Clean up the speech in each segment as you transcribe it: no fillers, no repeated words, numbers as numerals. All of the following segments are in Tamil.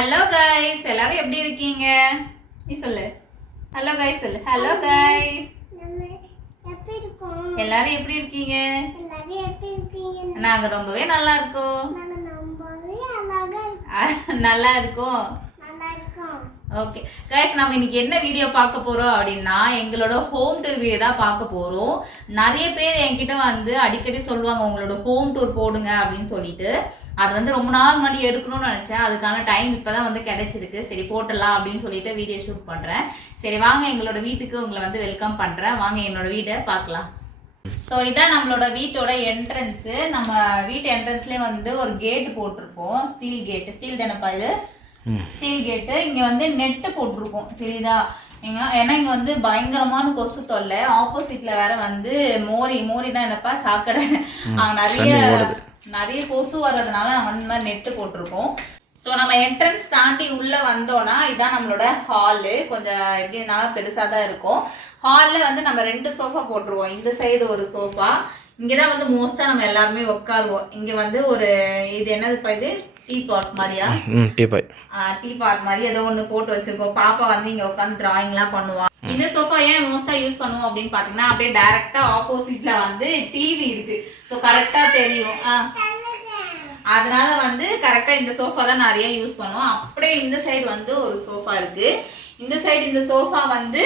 ஹலோ கைஸ், எல்லாரும் எப்படி இருக்கீங்க? நீ சொல்லு. ஹலோ கைஸ் சொல்லு. ஹலோ கைஸ், எல்லாரும் எப்படி இருக்கீங்க? நாங்க ரொம்பவே நல்லா இருக்கோம். நல்லா இருக்கோம். ஓகே கைஸ், நம்ம இன்னைக்கு என்ன வீடியோ பார்க்க போறோம் அப்படின்னா எங்களோட ஹோம் டூர் வீடியோ தான் பார்க்க போறோம். நிறைய பேர் என்கிட்ட வந்து அடிக்கடி சொல்லுவாங்க உங்களோட ஹோம் டூர் போடுங்க அப்படின்னு சொல்லிட்டு. அது வந்து ரொம்ப நாள் முன்னாடி எடுக்கணும்னு நினைச்சேன். அதுக்கான டைம் இப்பதான் வந்து கிடைச்சிருக்கு. சரி போட்டுடலாம் அப்படின்னு சொல்லிட்டு வீடியோ ஷூட் பண்றேன். சரி வாங்க, எங்களோட வீட்டுக்கு உங்களை வந்து வெல்கம் பண்றேன். வாங்க என்னோட வீட்டை பார்க்கலாம். ஸோ இதான் நம்மளோட வீட்டோட என்ட்ரன்ஸு. நம்ம வீட்டு என்ட்ரன்ஸ்லேயே வந்து ஒரு கேட்டு போட்டிருப்போம். ஸ்டீல் கேட்டு. ஸ்டீல் தானப்பா இது? ஸ்டீல் கேட்டு. இங்கே வந்து நெட்டு போட்டிருக்கோம், தெரியுதா? ஏன்னா இங்கே வந்து பயங்கரமான கொசு தொல்லை. ஆப்போசிட்ல வேற வந்து மோரினா என்னப்பா, சாக்கடை. நிறைய கொசு வர்றதுனால நாங்கள் வந்து இந்த மாதிரி நெட்டு போட்டிருக்கோம். ஸோ நம்ம என்ட்ரன்ஸ் தாண்டி உள்ளே வந்தோன்னா இதான் நம்மளோட ஹாலு. கொஞ்சம் எப்படின்னா பெருசாக தான் இருக்கும். ஹாலில் வந்து நம்ம 2 சோஃபா போட்டுருவோம். இந்த சைடு ஒரு சோஃபா. இங்கே தான் வந்து மோஸ்ட்டாக நம்ம எல்லாருமே உட்காருவோம். இங்கே வந்து ஒரு இது என்னதுப்பா, இது டீ பாட் மாதிரியா? டீ பாட் மாதிரி ஏதோ ஒன்று போட்டு வச்சிருக்கோம். பாப்பா வந்து இங்கே உட்காந்து டிராயிங்லாம் பண்ணுவான். இந்த சோஃபா ஏன் மோஸ்டா யூஸ் பண்ணுவோம் அப்படின்னு பாத்தீங்கன்னா, அப்படியே டைரக்டா ஆப்போசிட்ல வந்து டிவி இருக்கு. ஸோ கரெக்டா தெரியும். அதனால வந்து கரெக்டா இந்த சோஃபா தான் நிறைய யூஸ் பண்ணுவோம். அப்படியே இந்த சைடு வந்து ஒரு சோஃபா இருக்கு. இந்த சைடு இந்த சோஃபா வந்து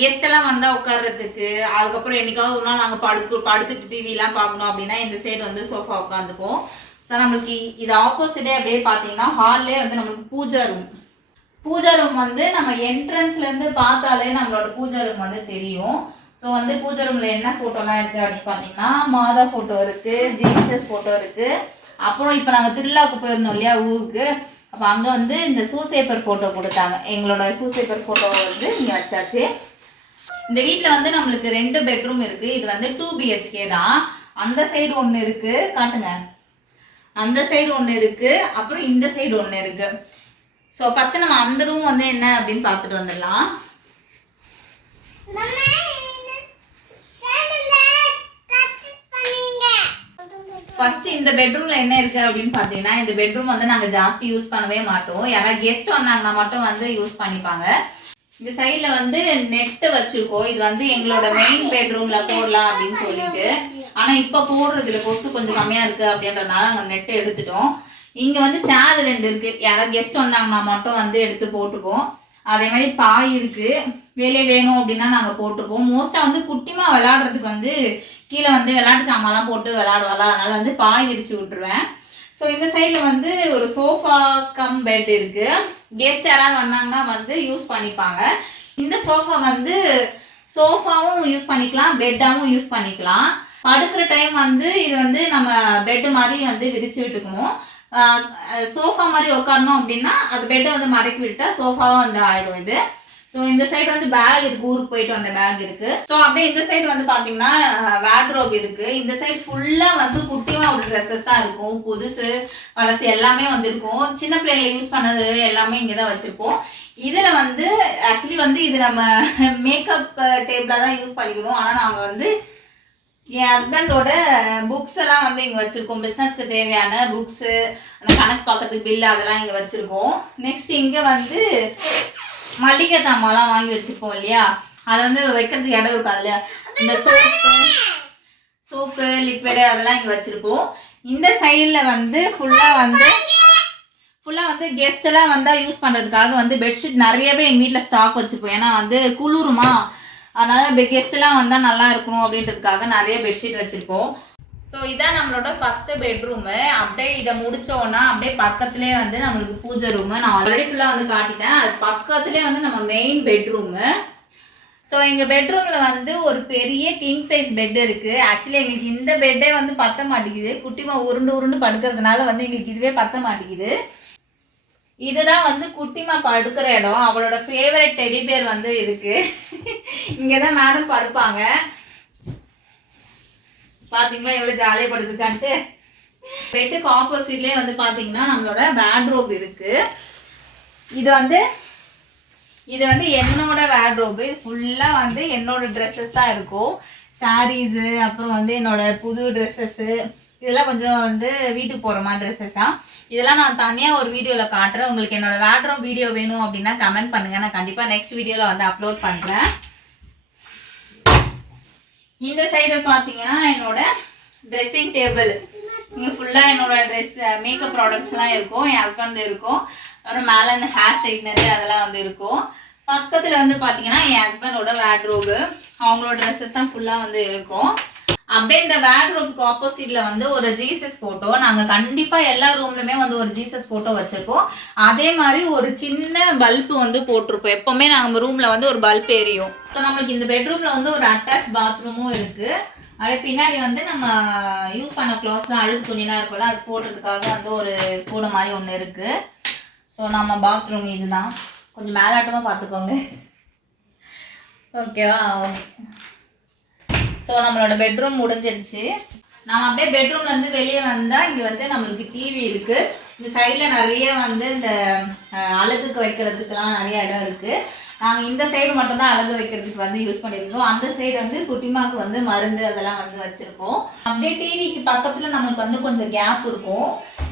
கெஸ்ட் எல்லாம் வந்தா உட்கார்றதுக்கு, அதுக்கப்புறம் என்னைக்காவது ஒரு நாள் நாங்கள் படுத்துட்டு டிவிலாம் பார்க்கணும் அப்படின்னா இந்த சைடு வந்து சோஃபா உட்காந்துப்போம். ஸோ நம்மளுக்கு இது ஆப்போசிட்டே அப்படியே பார்த்தீங்கன்னா ஹால்லே வந்து நம்மளுக்கு பூஜா ரூம் வந்து நம்ம என்ட்ரன்ஸ்ல இருந்து பார்த்தாலே நம்மளோட பூஜா ரூம் வந்து தெரியும். ஸோ வந்து பூஜா ரூம்ல என்ன போட்டோலாம் இருக்கு அப்படின்னு பார்த்தீங்கன்னா, மாதா போட்டோ இருக்கு, ஜீசஸ் போட்டோ இருக்கு. அப்புறம் இப்போ நாங்கள் திருவிழாவுக்கு போயிருந்தோம் இல்லையா ஊருக்கு, அப்போ அங்கே வந்து இந்த சூசேப்பர் ஃபோட்டோ கொடுத்தாங்க. எங்களோட சூசேப்பர் ஃபோட்டோ வந்து இங்கே வச்சாச்சு. இந்த வீட்டில் வந்து நம்மளுக்கு 2 பெட்ரூம் இருக்குது. இது வந்து 2 BHK தான். அந்த சைடு ஒன்று இருக்குது, காட்டுங்க. அந்த சைடு ஒன்று இருக்குது, அப்புறம் இந்த சைடு ஒன்று இருக்குது. ஸோ ஃபஸ்ட்டு நம்ம அந்த ரூம் வந்து என்ன அப்படின்னு பார்த்துட்டு வந்துடலாம். ஃபர்ஸ்ட் இந்த பெட்ரூம்ல என்ன இருக்கு அப்படின்னு பாத்தீங்கன்னா, இந்த பெட்ரூம் வந்து நாங்க ஜாஸ்தி யூஸ் பண்ணவே மாட்டோம். யாராவது கெஸ்ட் வந்தாங்கன்னா மட்டும் வந்து யூஸ் பண்ணிப்பாங்க. இந்த சைட்ல வந்து நெட் வச்சிருக்கோம். இது வந்து எங்களோட மெயின் பெட்ரூம்ல போடலாம் அப்படின்னு சொல்லிட்டு, ஆனா இப்ப போடுறதுல கொசு கொஞ்சம் கம்மியா இருக்கு அப்படின்றதுனால நாங்க நெட் எடுத்துட்டோம். இங்க வந்து சேர் 2 இருக்கு. யாராவது கெஸ்ட் வந்தாங்கன்னா மட்டும் வந்து எடுத்து போட்டுப்போம். அதே மாதிரி பாய் இருக்கு. வெளியே வேணும் அப்படின்னா நாங்க போட்டுப்போம். மோஸ்டா வந்து குட்டிமா விளையாடுறதுக்கு வந்து கீழே வந்து விளையாட்டு சாமான்லாம் போட்டு விளையாடுவாளா, அதனால வந்து பாய் விரிச்சு விட்டுருவேன். ஸோ இந்த சைடில் வந்து ஒரு சோஃபா கம் பெட் இருக்கு. கெஸ்ட் யாராவது வந்தாங்கன்னா வந்து யூஸ் பண்ணிப்பாங்க. இந்த சோஃபா வந்து சோஃபாவும் யூஸ் பண்ணிக்கலாம், பெட்டாவும் யூஸ் பண்ணிக்கலாம். படுக்கிற டைம் வந்து இது வந்து நம்ம பெட்டு மாதிரி வந்து விரிச்சு விட்டுக்கணும். சோஃபா மாதிரி உட்காரணும் அப்படின்னா அது பெட்டை வந்து மடக்கி விட்டா சோஃபாவும் வந்து ஆயிடும் இது. ஸோ இந்த சைடு வந்து பேக் இருக்கு, ஊருக்கு போயிட்டு வந்த பேக் இருக்கு. ஸோ அப்படியே இந்த சைடு வந்து பார்த்தீங்கன்னா வார்ட்ரோப் இருக்கு. இந்த சைடு ஃபுல்லாக வந்து குட்டியாக ஒரு ட்ரெஸ்ஸஸ் தான் இருக்கும். புதுசு பழசு எல்லாமே வந்து இருக்கும். சின்ன பிள்ளைங்க யூஸ் பண்ணது எல்லாமே இங்கே தான் வச்சுருப்போம். இதில் வந்து ஆக்சுவலி வந்து இது நம்ம மேக்கப் டேபிளாக தான் யூஸ் பண்ணிக்கணும். ஆனால் நாங்கள் வந்து என் ஹஸ்பண்டோட புக்ஸ் எல்லாம் வந்து இங்கே வச்சுருக்கோம். பிஸ்னஸ்க்கு தேவையான புக்ஸு, அந்த கணக்கு பார்க்கறதுக்கு பில்லு அதெல்லாம் இங்கே வச்சுருக்கோம். நெக்ஸ்ட் இங்கே வந்து மளிகை சாமான்லாம் வாங்கி வச்சுருப்போம் இல்லையா, அதை வந்து வைக்கிறதுக்கு இடம் இருக்கும். அதில் இந்த சோப்பு லிக்விடு அதெல்லாம் இங்கே வச்சுருப்போம். இந்த சைடில் வந்து ஃபுல்லாக வந்து கெஸ்ட் எல்லாம் வந்தால் யூஸ் பண்ணுறதுக்காக வந்து பெட்ஷீட் நிறையவே எங்கள் வீட்டில் ஸ்டாக் வச்சுருப்போம். ஏன்னா வந்து குளிருமா, அதனால கெஸ்ட் எல்லாம் வந்தால் நல்லா இருக்கணும் அப்படின்றதுக்காக நிறைய பெட்ஷீட் வச்சுருப்போம். ஸோ இதான் நம்மளோட ஃபர்ஸ்ட் பெட்ரூமு. அப்படியே இதை முடிச்சோன்னா அப்படியே பக்கத்துலேயே வந்து நம்மளுக்கு பூஜை ரூமு. நான் ஆல்ரெடி ஃபுல்லாக வந்து காட்டிட்டேன். அது பக்கத்துலேயே வந்து நம்ம மெயின் பெட்ரூமு. ஸோ எங்கள் பெட்ரூமில் வந்து ஒரு பெரிய கிங் சைஸ் பெட் இருக்குது. ஆக்சுவலி எங்களுக்கு இந்த பெட்டே வந்து பத்த மாட்டேங்குது. குட்டிமா உருண்டு படுக்கிறதுனால வந்து எங்களுக்கு இதுவே பத்த மாட்டேங்குது. இதுதான் வந்து குட்டிமா படுக்கிற இடம். அவளோட ஃபேவரட் டெடி பேர் வந்து இருக்கு. இங்கே தான் மேடம் படுப்பாங்க. பார்த்தீங்களா எவ்வளோ ஜாலியாக படுத்துக்கான்ட்டு. பெட்டுக்கு ஆப்போசிட்லேயே வந்து பார்த்தீங்கன்னா நம்மளோட வார்ட்ரோப் இருக்கு. இது வந்து என்னோட வார்ட்ரோப். ஃபுல்லாக வந்து என்னோட ட்ரெஸ்ஸஸ் தான் இருக்கும். சாரீஸு, அப்புறம் வந்து என்னோட புது ட்ரெஸ்ஸஸ்ஸு, இதெல்லாம் கொஞ்சம் வந்து வீட்டுக்கு போகிற மாதிரி ட்ரெஸ்ஸஸ் தான். இதெல்லாம் நான் தனியாக ஒரு வீடியோவில் காட்டுறேன். உங்களுக்கு என்னோட வார்ட்ரோப் வீடியோ வேணும் அப்படின்னா கமெண்ட் பண்ணுங்கள். நான் கண்டிப்பாக நெக்ஸ்ட் வீடியோவில் வந்து அப்லோட் பண்ணுறேன். இந்த சைடு பார்த்தீங்கன்னா என்னோட ட்ரெஸ்ஸிங் டேபிள். இங்கே ஃபுல்லாக என்னோட ட்ரெஸ் மேக்கப் ப்ராடக்ட்ஸ்லாம் இருக்கும். என் ஹஸ்பண்ட் இருக்கும். அப்புறம் மேலே இந்த ஹேர் ஸ்ட்ரைட்னரு அதெல்லாம் வந்து இருக்கும். பக்கத்தில் வந்து பார்த்தீங்கன்னா என் ஹஸ்பண்டோட வார்ட்ரோபு, அவங்களோட ட்ரெஸ்ஸஸ் தான் ஃபுல்லாக வந்து இருக்கும். அப்படியே இந்த வார்ட்ரோப்க்கு ஆப்போசிட்ல வந்து ஒரு ஜீசஸ் போட்டோ, நாங்க கண்டிப்பா எல்லா ரூம்லயுமே வந்து ஒரு ஜீசஸ் போட்டோ வச்சிருப்போம். அதே மாதிரி ஒரு சின்ன பல்ப் வந்து போட்டிருப்போம். எப்பவுமே நாங்க ரூம்ல வந்து ஒரு பல்ப் எரியும். ஸோ நம்மளுக்கு இந்த பெட்ரூம்ல வந்து ஒரு அட்டாச் பாத்ரூமும் இருக்கு. அதே பின்னாடி வந்து நம்ம யூஸ் பண்ண க்ளாத்ஸ்லாம் அழுக்கு துணிலாம் இருக்கும்ல, அது போடுறதுக்காக வந்து ஒரு கூட மாதிரி ஒன்று இருக்கு. ஸோ நம்ம பாத்ரூம் இதுதான். கொஞ்சம் மேலாட்டமாக பார்த்துக்கோங்க, ஓகேவா? ஸோ நம்மளோட பெட்ரூம் முடிஞ்சிருச்சு. நம்ம அப்படியே பெட்ரூம்லேருந்து வெளியே வந்தால் இங்கே வந்து நம்மளுக்கு டிவி இருக்குது. இந்த சைடில் நிறைய வந்து இந்த அழகுக்கு வைக்கிறதுக்கெலாம் நிறைய இடம் இருக்குது. நாங்கள் இந்த சைடு மட்டும்தான் அழகு வைக்கிறதுக்கு வந்து யூஸ் பண்ணியிருக்கோம். அந்த சைடு வந்து குட்டிமாக்கு வந்து மருந்து அதெல்லாம் வந்து வச்சுருக்கோம். அப்படியே டிவிக்கு பக்கத்தில் நம்மளுக்கு வந்து கொஞ்சம் கேப் இருக்கும்.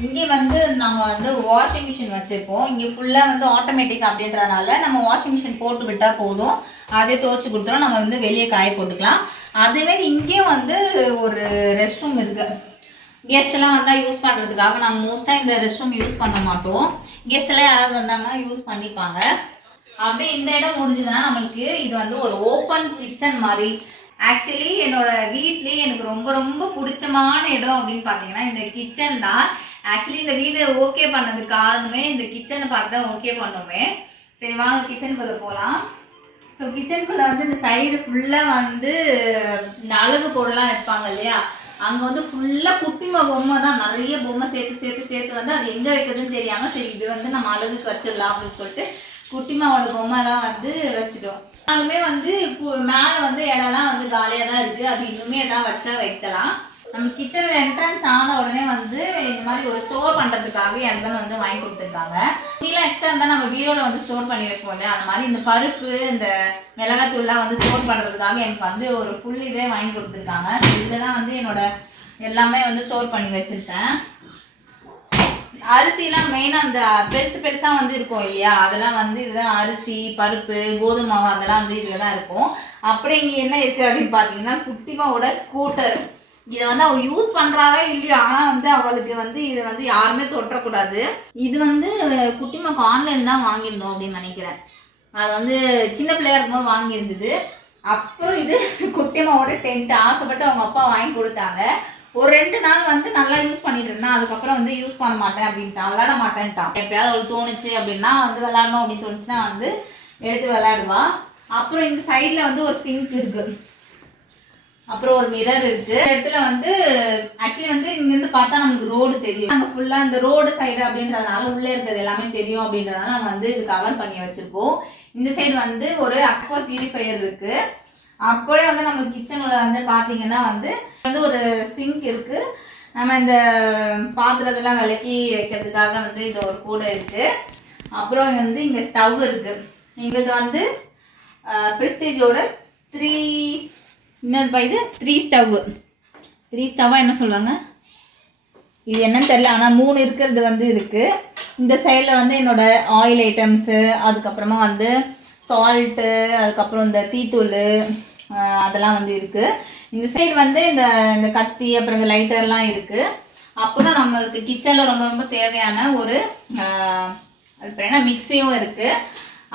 இங்கே வந்து நாங்கள் வந்து வாஷிங் மிஷின் வச்சுருக்கோம். இங்கே ஃபுல்லாக வந்து ஆட்டோமேட்டிக் அப்படின்றதுனால நம்ம வாஷிங் மிஷின் போட்டு விட்டால் போதும், அதே துவைச்சி கொடுத்துரும். நம்ம வந்து வெளியே காய போட்டுக்கலாம். அதேமாரி இங்கேயும் வந்து ஒரு ரெஸ்ட் ரூம் இருக்குது. கெஸ்ட் எல்லாம் வந்தால் யூஸ் பண்ணுறதுக்காக நாங்கள் மோஸ்ட்டாக இந்த ரெஸ்ட் ரூம் யூஸ் பண்ண மாட்டோம். கெஸ்ட் எல்லாம் யாராவது வந்தாங்கன்னா யூஸ் பண்ணிப்பாங்க. அப்படியே இந்த இடம் முடிஞ்சதுன்னா நம்மளுக்கு இது வந்து ஒரு ஓப்பன் கிச்சன் மாதிரி. ஆக்சுவலி என்னோட வீட்லேயே எனக்கு ரொம்ப ரொம்ப பிடிச்சமான இடம் அப்படின்னு பார்த்தீங்கன்னா இந்த கிச்சன் தான். ஆக்சுவலி இந்த வீடு ஓகே பண்ணதுக்கு காரணமே இந்த கிச்சனை பார்த்து தான் ஓகே பண்ணுமே. சரி வாங்க கிச்சனுக்குள்ளே போகலாம். ஸோ கிச்சனுக்குள்ளே வந்து இந்த சைடு ஃபுல்லாக வந்து இந்த அழகு பொருளாக இருப்பாங்க இல்லையா, அங்கே வந்து ஃபுல்லாக குட்டிமா பொம்மை தான். நிறைய பொம்மை சேர்த்து வந்து அது எங்கே வைக்கிறதுன்னு தெரியாமல் சரி இது வந்து நம்ம அழகுக்கு வச்சிடலாம் அப்படின்னு சொல்லிட்டு குட்டிமாவோட பொம்மைலாம் வந்து வச்சுட்டோம். அதுவுமே வந்து மேலே வந்து இடம்லாம் வந்து காலியாக தான் இருக்குது. அது இன்னுமே எதாவது வச்சா வைக்கலாம். நம்ம கிச்சனில் என்ட்ரன்ஸ் ஆன உடனே வந்து இந்த மாதிரி ஒரு ஸ்டோர் பண்ணுறதுக்காக எல்லாம் வந்து வாங்கி கொடுத்துருக்காங்க. இதெல்லாம் எக்ஸ்ட்ரா இருந்தால் நம்ம பீரோவில் வந்து ஸ்டோர் பண்ணி வைப்போம் இல்லையா, அந்த மாதிரி இந்த பருப்பு இந்த மிளகாத்தூள்லாம் வந்து ஸ்டோர் பண்ணுறதுக்காக எனக்கு வந்து ஒரு ஃபுல் இதே வாங்கி கொடுத்துருக்காங்க. இதில் தான் வந்து என்னோட எல்லாமே வந்து ஸ்டோர் பண்ணி வச்சுருக்கேன். அரிசிலாம் மெயினாக அந்த பெருசாக வந்து இருக்கும் இல்லையா, அதெல்லாம் வந்து இதுதான் அரிசி பருப்பு கோதுமை மாவு அதெல்லாம் வந்து இதில் தான் இருக்கும். அப்படியே இங்கே என்ன இருக்குது அப்படின்னு பார்த்தீங்கன்னா குட்டிமாவோட ஸ்கூட்டர். இதை வந்து அவள் யூஸ் பண்ணுறாரா இல்லையா, ஆனால் வந்து அவளுக்கு வந்து இதை வந்து யாருமே தொட்டக்கூடாது. இது வந்து குட்டிமாக்கு ஆன்லைன் தான் வாங்கியிருந்தோம் அப்படின்னு நினைக்கிறேன். அது வந்து சின்ன பிள்ளையா இருக்கும்போது வாங்கியிருந்தது. அப்புறம் இது குட்டிமாவோட டென்ட் ஆசைப்பட்டு அவங்க அப்பா வாங்கி கொடுத்தாங்க. ஒரு 2 நாள் வந்து நல்லா யூஸ் பண்ணிட்டு இருந்தான். அதுக்கப்புறம் வந்து யூஸ் பண்ண மாட்டேன் அப்படின்ட்டான், விளையாட மாட்டேன்ட்டான். எப்பயாவது அவளுக்கு தோணுச்சு அப்படின்னா வந்து விளையாடணும் அப்படின்னு தோணுச்சுன்னா வந்து எடுத்து விளையாடுவா. அப்புறம் இந்த சைடில் வந்து ஒரு சிங்க் இருக்குது, அப்புறம் ஒரு மிரர் இருக்குது. இந்த இடத்துல வந்து ஆக்சுவலி வந்து இங்கேருந்து பார்த்தா நமக்கு ரோடு தெரியும். நாங்கள் ஃபுல்லாக இந்த ரோடு சைடு அப்படின்றதுனால உள்ளே இருக்கிறது எல்லாமே தெரியும் அப்படின்றதுனால நாங்கள் வந்து இது கவர் பண்ணி வச்சுருக்கோம். இந்த சைடு வந்து ஒரு அக்வா பியூரிஃபையர் இருக்குது. அப்படியே வந்து நம்ம கிச்சனோட வந்து பார்த்தீங்கன்னா வந்து ஒரு சிங்க் இருக்குது. நம்ம இந்த பாத்திரத்தெல்லாம் விளக்கி வைக்கிறதுக்காக வந்து இது ஒரு கூடை இருக்குது. அப்புறம் வந்து இங்கே ஸ்டவ் இருக்குது. எங்களுக்கு வந்து ப்ரெஸ்டீஜோட 3 ஸ்டவ்வாக என்ன சொல்லுவாங்க இது என்னன்னு தெரியல, ஆனால் 3 இருக்கிறது வந்து இருக்குது. இந்த சைடில் வந்து என்னோட ஆயில் ஐட்டம்ஸு, அதுக்கப்புறமா வந்து சால்ட்டு, அதுக்கப்புறம் இந்த டீத்தூள் அதெல்லாம் வந்து இருக்குது. இந்த சைடு வந்து இந்த கத்தி அப்புறம் இந்த லைட்டர்லாம் இருக்குது. அப்புறம் நம்மளுக்கு கிச்சனில் ரொம்ப ரொம்ப தேவையான ஒரு அது பேர் என்ன மிக்சியும் இருக்குது.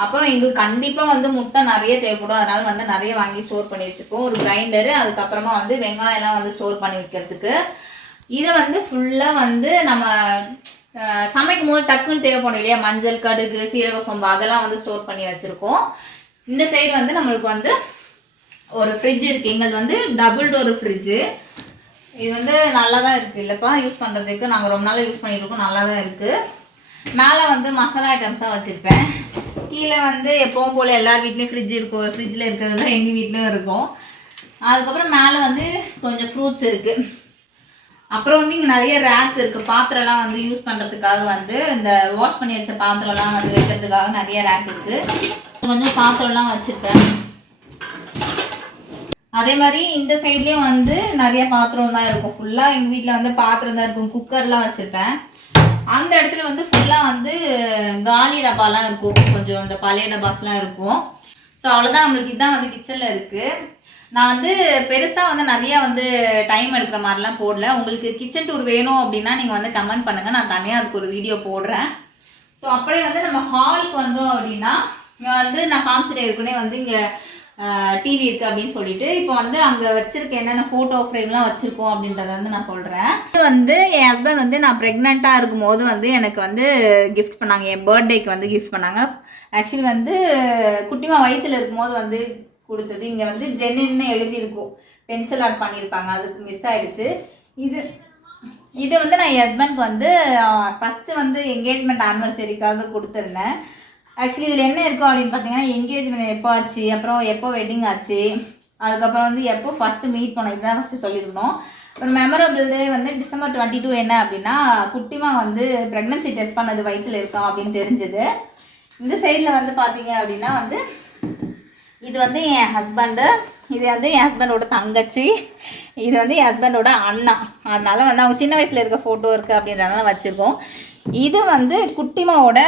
அப்புறம் எங்களுக்கு கண்டிப்பாக வந்து முட்டை நிறைய தேவைப்படும், அதனால் வந்து நிறைய வாங்கி ஸ்டோர் பண்ணி வச்சுப்போம். ஒரு கிரைண்டரு, அதுக்கப்புறமா வந்து வெங்காயம்லாம் வந்து ஸ்டோர் பண்ணி வைக்கிறதுக்கு. இதை வந்து ஃபுல்லாக வந்து நம்ம சமைக்கும் போது டக்குன்னு தேவைப்படும் இல்லையா, மஞ்சள் கடுகு சீரக சோம்பு அதெல்லாம் வந்து ஸ்டோர் பண்ணி வச்சுருக்கோம். இந்த சைடு வந்து நம்மளுக்கு வந்து ஒரு ஃப்ரிட்ஜ் இருக்குது. எங்களுக்கு வந்து டபுள் டோர் ஃப்ரிட்ஜு. இது வந்து நல்லா தான் இருக்குது இல்லைப்பா யூஸ் பண்ணுறதுக்கு. நாங்கள் ரொம்ப நாளாக யூஸ் பண்ணிகிட்ருக்கோம், நல்லா தான் இருக்குது. மேலே வந்து மசாலா ஐட்டம்ஸ் தான் வச்சுருப்பேன். கீழே வந்து எப்பவும் போல் எல்லார் வீட்லேயும் ஃப்ரிட்ஜ் இருக்கும், ஃப்ரிட்ஜில் இருக்கிறது தான் எங்கள் வீட்லேயும் இருக்கும். அதுக்கப்புறம் மேலே வந்து கொஞ்சம் ஃப்ரூட்ஸ் இருக்குது. அப்புறம் வந்து இங்கே நிறைய ரேக் இருக்குது. பாத்திரம்லாம் வந்து யூஸ் பண்ணுறதுக்காக வந்து இந்த வாஷ் பண்ணி வச்ச பாத்திரம்லாம் வந்து வைக்கிறதுக்காக நிறைய ரேக் இருக்குது. கொஞ்சம் பாத்திரம்லாம் வச்சுருப்பேன். அதே மாதிரி இந்த சைட்லேயும் வந்து நிறைய பாத்திரம் தான் இருக்கும். ஃபுல்லாக எங்கள் வீட்டில் வந்து பாத்திரம் தான் இருக்கும். குக்கர்லாம் வச்சுருப்பேன். அந்த இடத்துல வந்து ஃபுல்லாக வந்து காலி டப்பாலாம் இருக்கும், கொஞ்சம் அந்த பழைய டப்பாஸ்லாம் இருக்கும். ஸோ அவ்வளோதான், நம்மளுக்கு இதுதான் வந்து கிச்சனில் இருக்குது. நான் வந்து பெருசாக வந்து நிறையா வந்து டைம் எடுக்கிற மாதிரிலாம் போடல. உங்களுக்கு கிச்சன் டூர் வேணும் அப்படின்னா நீங்கள் வந்து கமெண்ட் பண்ணுங்கள், நான் தனியாக அதுக்கு ஒரு வீடியோ போடுறேன். ஸோ அப்படியே வந்து நம்ம ஹாலுக்கு வந்தோம் அப்படின்னா வந்து நான் காமிச்சிட்டே இருக்குன்னே வந்து இங்கே டிவி இருக்குது அப்படின்னு சொல்லிட்டு இப்போ வந்து அங்கே வச்சுருக்க என்னென்ன ஃபோட்டோ ஃப்ரேம்லாம் வச்சுருக்கோம் அப்படின்றத வந்து நான் சொல்கிறேன். இது வந்து என் ஹஸ்பண்ட் வந்து நான் ப்ரெக்னெண்ட்டாக இருக்கும்போது வந்து எனக்கு வந்து கிஃப்ட் பண்ணாங்க, என் பர்த்டேக்கு வந்து கிஃப்ட் பண்ணாங்க. ஆக்சுவலி வந்து குட்டிமா வயிற்றில் இருக்கும்போது வந்து கொடுத்தது. இங்கே வந்து ஜென்னின்னு எழுதியிருக்கும், பென்சில் ஆர்ட் பண்ணியிருப்பாங்க, அதுக்கு மிஸ் ஆகிடுச்சு. இது வந்து நான் என் ஹஸ்பண்ட்க்கு வந்து ஃபஸ்ட்டு வந்து என்கேஜ்மெண்ட் ஆனிவர்சரிக்காக கொடுத்துருந்தேன். ஆக்சுவலி இதில் என்ன இருக்கும் அப்படின்னு பார்த்தீங்கன்னா, என்கேஜ்மெண்ட் எப்போ ஆச்சு, அப்புறம் எப்போ வெட்டிங் ஆச்சு, அதுக்கப்புறம் வந்து எப்போ ஃபஸ்ட்டு மீட் பண்ணோம், இதுதான் ஃபஸ்ட்டு சொல்லியிருக்கணும். அப்புறம் மெமரபிள் டே வந்து December 22 என்ன அப்படின்னா குட்டிமா வந்து ப்ரெக்னன்சி டெஸ்ட் பண்ணது வயிற்றில் இருக்கோம் அப்படின்னு தெரிஞ்சது. இந்த சைடில் வந்து பார்த்தீங்க அப்படின்னா வந்து இது வந்து என் ஹஸ்பண்டு, இது வந்து என் ஹஸ்பண்டோட தங்கச்சி, இது வந்து என் ஹஸ்பண்டோட அண்ணா. அதனால் வந்து அவங்க சின்ன வயசில் இருக்க ஃபோட்டோ இருக்குது அப்படின்றதுனால வச்சுருக்கோம். இது வந்து குட்டிமாவோட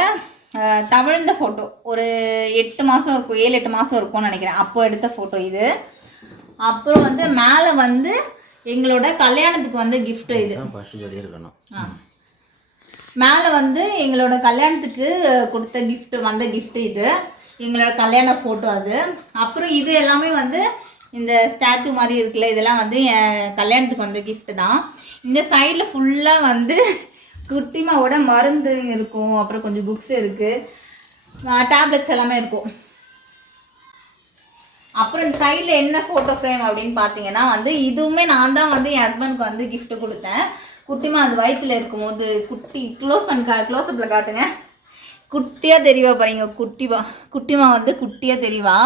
தவிழ்ந்த ஃபோட்டோ, ஒரு 8 மாதம் இருக்கும், 7-8 மாதம் இருக்கும்னு நினைக்கிறேன், அப்போ எடுத்த ஃபோட்டோ இது. அப்புறம் வந்து மேலே வந்து எங்களோட கல்யாணத்துக்கு வந்து கிஃப்ட்டு இது இருக்கணும். மேலே வந்து எங்களோட கல்யாணத்துக்கு கொடுத்த கிஃப்ட்டு வந்த கிஃப்ட்டு இது, எங்களோட கல்யாண ஃபோட்டோ அது. அப்புறம் இது எல்லாமே வந்து இந்த ஸ்டாச்சு மாதிரி இருக்குல்ல, இதெல்லாம் வந்து என் கல்யாணத்துக்கு வந்த கிஃப்ட்டு தான். இந்த சைடில் ஃபுல்லாக வந்து குட்டிமாவோட மருந்து இருக்கும், அப்புறம் கொஞ்சம் புக்ஸ் இருக்குது, டேப்லெட்ஸ் எல்லாமே இருக்கும். அப்புறம் இந்த சைடில் என்ன ஃபோட்டோ ஃப்ரேம் அப்படின்னு பார்த்தீங்கன்னா வந்து இதுவுமே நான் தான் வந்து என் ஹஸ்பண்ட்க்கு வந்து கிஃப்ட்டு கொடுத்தேன். குட்டிமா அது வயிற்றில் இருக்கும்போது குட்டி க்ளோஸ்அப்பில் காட்டுங்க, குட்டியாக தெரியவா பாருங்க, குட்டிமா வந்து குட்டியாக தெரியவா.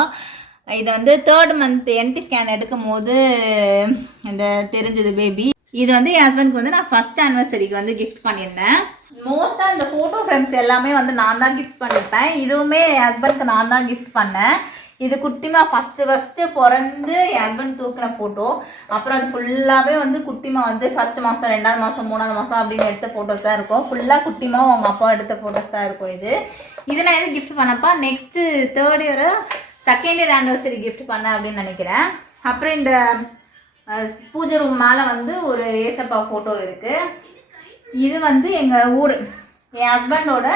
இதை வந்து 3rd month என்டி ஸ்கேன் எடுக்கும் போது இந்த தெரிஞ்சது பேபி. இது வந்து என் ஹஸ்பண்ட்க்கு வந்து நான் ஃபஸ்ட் ஆனிவர்சரிக்கு வந்து கிஃப்ட் பண்ணியிருந்தேன். மோஸ்ட்டாக இந்த ஃபோட்டோ ஃப்ரேம்ஸ் எல்லாமே வந்து நான் தான் கிஃப்ட் பண்ணியிருப்பேன். இதுவுமே என் ஹஸ்பண்ட்க்கு நான் தான் கிஃப்ட் பண்ணேன். இது குட்டிமா ஃபஸ்ட்டு பிறந்து என் ஹஸ்பண்ட் தூக்கின ஃபோட்டோ. அப்புறம் அது ஃபுல்லாகவே வந்து குட்டிமா வந்து 1st மாதம் 2வது மாதம் 3வது மாதம் அப்படின்னு எடுத்த ஃபோட்டோஸ் தான் இருக்கும். ஃபுல்லாக குட்டிமாவும் அவங்க அப்பா எடுத்த ஃபோட்டோஸ் தான் இருக்கும். இது நான் எது கிஃப்ட் பண்ணப்பா next 3rd year 2nd year anniversary gift பண்ணேன் அப்படின்னு நினைக்கிறேன். அப்புறம் இந்த பூஜை ரூம் மேலே வந்து ஒரு ஏசப்பா ஃபோட்டோ இருக்குது. இது வந்து எங்கள் ஊர், என் ஹஸ்பண்டோட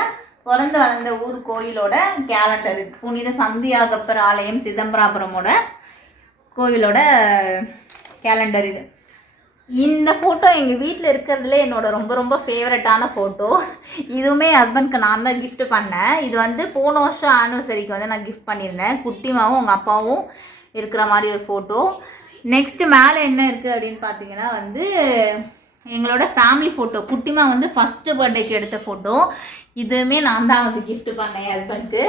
பிறந்து வளர்ந்த ஊர் கோயிலோட கேலண்டர். இது புனித சந்தியாகப்பர் ஆலயம் சிதம்பராபுரமோட கோவிலோட கேலண்டர். இந்த ஃபோட்டோ எங்கள் வீட்டில் இருக்கிறதுல என்னோட ரொம்ப ஃபேவரட்டான ஃபோட்டோ. இதுவுமே என் ஹஸ்பண்ட்க்கு நான் தான் கிஃப்ட் பண்ணேன். இது வந்து போன வருஷம் ஆனிவர்சரிக்கு வந்து நான் கிஃப்ட் பண்ணியிருந்தேன். குட்டிமாவும் அவங்க அப்பாவும் இருக்கிற மாதிரி ஒரு ஃபோட்டோ. நெக்ஸ்ட்டு மேலே என்ன இருக்குது அப்படின்னு பார்த்தீங்கன்னா வந்து எங்களோட ஃபேமிலி ஃபோட்டோ. குட்டிமா வந்து ஃபஸ்ட்டு பர்த்டேக்கு எடுத்த ஃபோட்டோ. இதுவுமே நான் தான் வந்து கிஃப்ட் பண்ணேன் என் ஹஸ்பண்ட்க்கு.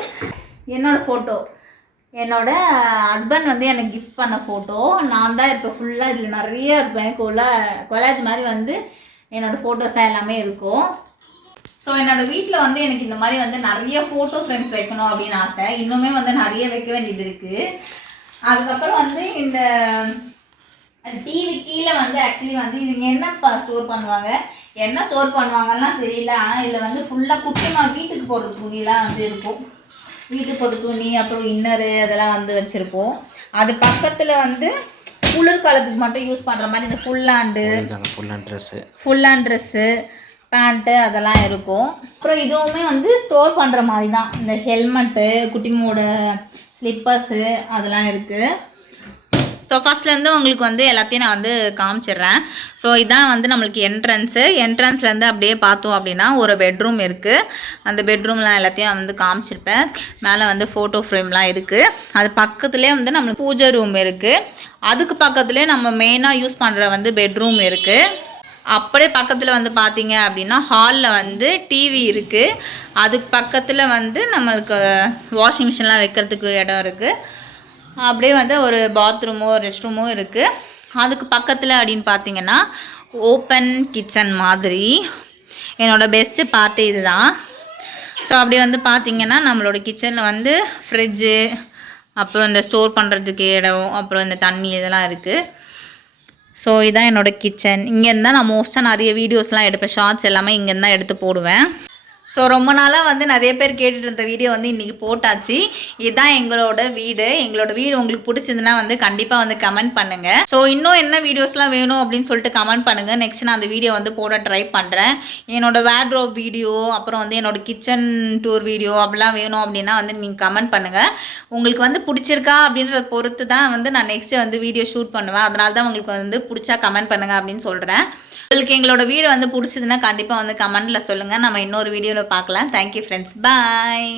என்னோடய ஃபோட்டோ, என்னோட ஹஸ்பண்ட் வந்து எனக்கு கிஃப்ட் பண்ண ஃபோட்டோ. நான் தான் இப்போ ஃபுல்லாக இதில் நிறைய இருப்பேன், கொலாஜ் மாதிரி வந்து என்னோடய ஃபோட்டோஸாக எல்லாமே இருக்கும். ஸோ என்னோடய வீட்டில் வந்து எனக்கு இந்த மாதிரி வந்து நிறைய ஃபோட்டோ ஃப்ரேம்ஸ் வைக்கணும் அப்படின்னு ஆசை. இன்னுமே வந்து நிறைய வைக்க வேண்டியது இருக்குது. அதுக்கப்புறம் வந்து இந்த டிவி கீழே வந்து ஆக்சுவலி வந்து இதுங்க என்ன ஸ்டோர் பண்ணுவாங்க, என்ன ஸ்டோர் பண்ணுவாங்கலாம் தெரியல. ஆனால் இதில் வந்து ஃபுல்லாக குட்டிமா வீட்டுக்கு போடுற துணிலாம் வந்து இருக்கும். வீட்டுக்கு போடுற துணி, அப்புறம் இன்னரு அதெல்லாம் வந்து வச்சுருப்போம். அது பக்கத்தில் வந்து குளிர்காலத்துக்கு மட்டும் யூஸ் பண்ணுற மாதிரி இந்த ஃபுல் ஹேண்ட் ட்ரெஸ்ஸு பேண்ட்டு அதெல்லாம் இருக்கும். அப்புறம் இதுவுமே வந்து ஸ்டோர் பண்ணுற மாதிரி தான். இந்த ஹெல்மெட்டு, குட்டிமோட ஸ்லிப்பர்ஸு அதெல்லாம் இருக்குது. ஸோ ஃபஸ்ட்லேருந்து உங்களுக்கு வந்து எல்லாத்தையும் நான் வந்து காமிச்சிடுறேன். ஸோ இதான் வந்து நம்மளுக்கு என்ட்ரன்ஸ்லேருந்து அப்படியே பார்த்தோம் அப்படின்னா ஒரு பெட்ரூம் இருக்குது. அந்த பெட்ரூம்லாம் எல்லாத்தையும் வந்து காமிச்சிருப்பேன். மேலே வந்து ஃபோட்டோ ஃப்ரேம்லாம் இருக்குது. அது பக்கத்துலேயே வந்து நம்மளுக்கு பூஜை ரூம் இருக்குது. அதுக்கு பக்கத்துலேயே நம்ம மெயினாக யூஸ் பண்ணுற வந்து பெட்ரூம் இருக்குது. அப்படியே பக்கத்தில் வந்து பார்த்தீங்க அப்படின்னா ஹாலில் வந்து டிவி இருக்குது. அதுக்கு பக்கத்தில் வந்து நம்மளுக்கு வாஷிங் மிஷின்லாம் வைக்கிறதுக்கு இடம் இருக்குது. அப்படியே வந்து ஒரு பாத்ரூமோ ரெஸ்ட் ரூமோ இருக்குது. அதுக்கு பக்கத்தில் அப்படின்னு பார்த்தீங்கன்னா ஓப்பன் கிச்சன் மாதிரி. என்னோடய பெஸ்ட்டு பார்ட்டு இது தான். ஸோ அப்படி வந்து பார்த்திங்கன்னா நம்மளோட கிச்சனில் வந்து ஃப்ரிட்ஜு, அப்புறம் இந்த ஸ்டோர் பண்ணுறதுக்கு இடம், அப்புறம் இந்த தண்ணி இதெல்லாம் இருக்குது. ஸோ இதான் என்னோட கிச்சன். இங்கேருந்து தான் நான் மோஸ்ட்டாக நிறைய வீடியோஸ்லாம் எடுப்பேன். ஷார்ட்ஸ் எல்லாமே இங்கேருந்து தான் எடுத்து போடுவேன். ஸோ ரொம்ப நாளாக வந்து நிறைய பேர் கேட்டுட்டு இருந்த வீடியோ வந்து இன்றைக்கி போட்டாச்சு. இதுதான் எங்களோட வீடு. எங்களோட வீடு உங்களுக்கு பிடிச்சிருந்துன்னா வந்து கண்டிப்பாக வந்து கமெண்ட் பண்ணுங்கள். ஸோ இன்னும் என்ன வீடியோஸ்லாம் வேணும் அப்படின்னு சொல்லிட்டு கமெண்ட் பண்ணுங்கள். நெக்ஸ்ட் நான் அந்த வீடியோ வந்து போட ட்ரை பண்ணுறேன். என்னோட வேர்ட்ரோப் வீடியோ, அப்புறம் வந்து என்னோட கிச்சன் டூர் வீடியோ அப்படிலாம் வேணும் அப்படின்னா வந்து நீங்கள் கமெண்ட் பண்ணுங்கள். உங்களுக்கு வந்து பிடிச்சிருக்கா அப்படின்றத பொறுத்து தான் வந்து நான் நெக்ஸ்ட்டு வந்து வீடியோ ஷூட் பண்ணுவேன். அதனால தான் உங்களுக்கு வந்து பிடிச்சா கமெண்ட் பண்ணுங்கள் அப்படின்னு சொல்கிறேன். உங்களுக்கு எங்களோட வீடியோ வந்து பிடிச்சதுன்னா கண்டிப்பாக வந்து கமெண்ட்டில் சொல்லுங்கள். நம்ம இன்னொரு வீடியோவில் பார்க்கலாம். Thank you friends. பாய்.